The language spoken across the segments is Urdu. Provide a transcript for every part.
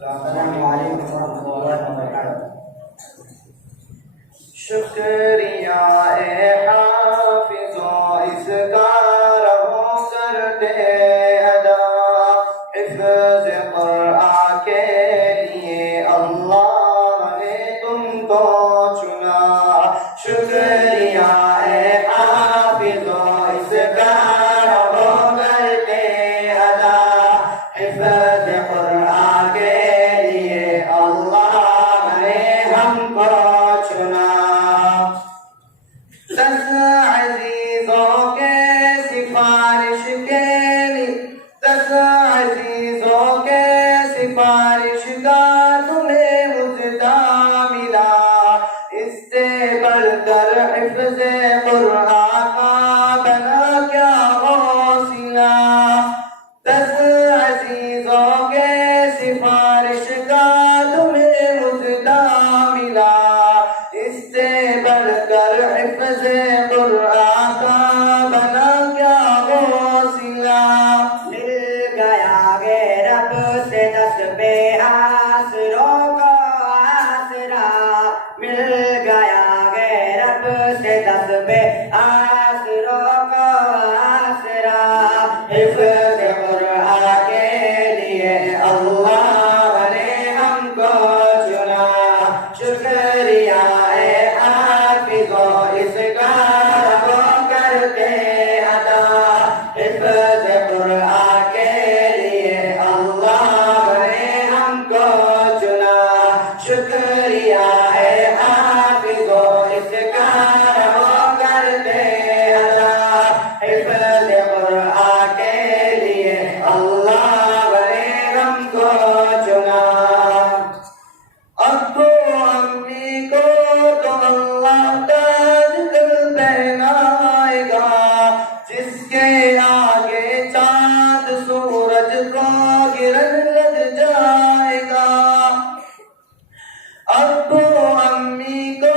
السلام علیکم ورحمۃ اللہ وبرکاتہ۔ شکریہ اے حافظوں اس کا رہو کرتے ادا، حفظ قرآن کے لیے اللہ نے تم کو چنا۔ شکریہ اے حافظوں اس کا رہو کرتے ادا، حفظ قرآن کے لیے اللہ نے ہم کو چنا۔ 10 عزیزوں کے سفارش کے لیے، 10 عزیزوں کے سفارش کا تمہیں مجدہ ملا، اس سے بڑھ کر حفظ قرآن کا بنا کیا حوصلہ۔ 10 عزیزوں کے سفارش کا تمہیں مجدہ ملا، اس سے بڑھ کر حفظ قرآن کا بنا کیا حوصلہ۔ مل گیا گے رب سے 10 بے آسروں کو آسرا، مل گیا گے رب سے 10 بے آسروں کو آسرا، حفظ قرآن کے لیے اللہ نے ہم کو چنا۔ شکریہ اے حافظوں اس کا رہو کرتے ادا، حفظ قرآن کے لیے اللہ نے ہم کو چنا۔ شکریہ اے حافظوں اس کا رہو کرتے ادا، حفظ قرآن کے لیے اللہ نے ہم کو چنا۔ ابو امی کو تو اللہ تاج دل پہنائے گا، جس کے آگے چاند سورج کو گرن لگ جائے گا۔ ابو امی کو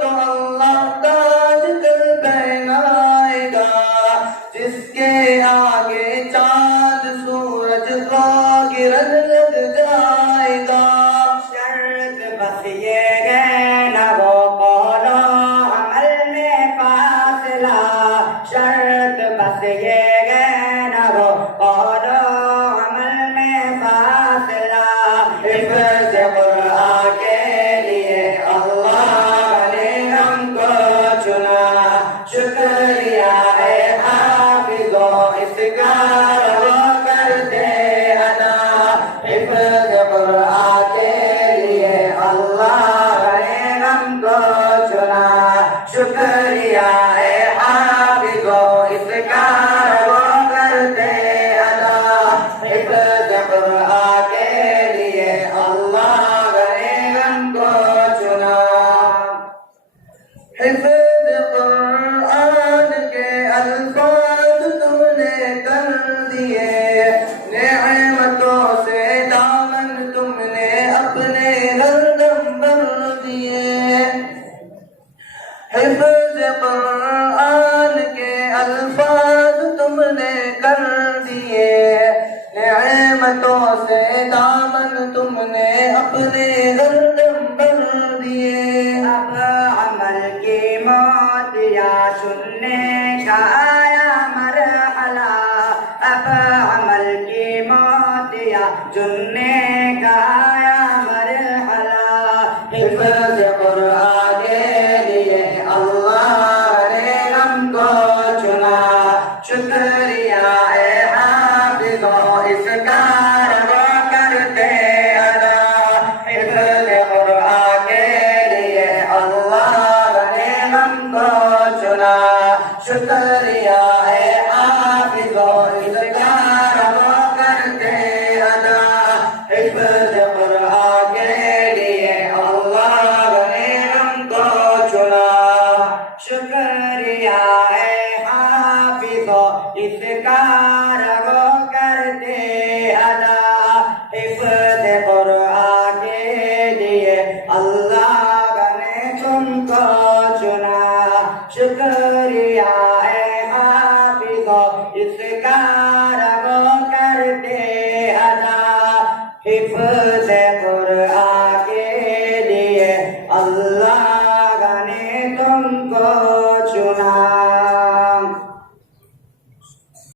تو اللہ تاج دل پہنائے گا، جس کے آگے چاند سورج کو گرن لگ جائے گا۔ شرط بس یہ ہے نہ وہ قول و عمل میں فاصلہ، شرط بس یہ ہے نہ وہ قول و عمل میں فاصلہ، حفظ قرآن کے لیے اللہ نے ہم کو چنا۔ شکریہ اے حافظوں اس کا رہو کرتے ادا، حفظ قرآن کے لیے اللہ نے ہم کو چنا۔ شکریہ اے حافظوں اس کا رہو کرتے ادا، حفظ قرآن کے لیے اللہ نے ہم کو چنا۔ حفظ قرآن کے الفاظ تم نے کر دیے، نعمتوں سے دامن تم نے اپنے ہردم بھر دیے۔ حفظ قرآن کے الفاظ تم نے کر دیے، نعمتوں سے دامن تم نے اپنے ہردم بھر دیے۔ اب عمل کی موت یا سننے کا آیا مرحلہ، اب عمل کی موت یا سننے کا آیا مرحلہ، حفظ قرآن کے لیے اللہ نے ہم کو چنا۔ شکریہ اے حافظوں اس کا رہو کرتے ادا، حفظ قرآن کے لیے اللہ نے ہم کو چنا۔ شکریہ اے حافظوں اس کا رہو کرتے ادا، حفظ قرآن کے لیے اللہ نے ہم کو چنا۔ شکریہ اے حافظوں اس کا رہو کرتے ادا، حفظ قرآن کے لیے اللہ نے تم کو چنا۔ شکریہ اے حافظوں اس کا رہو کرتے ادا، حفظ کو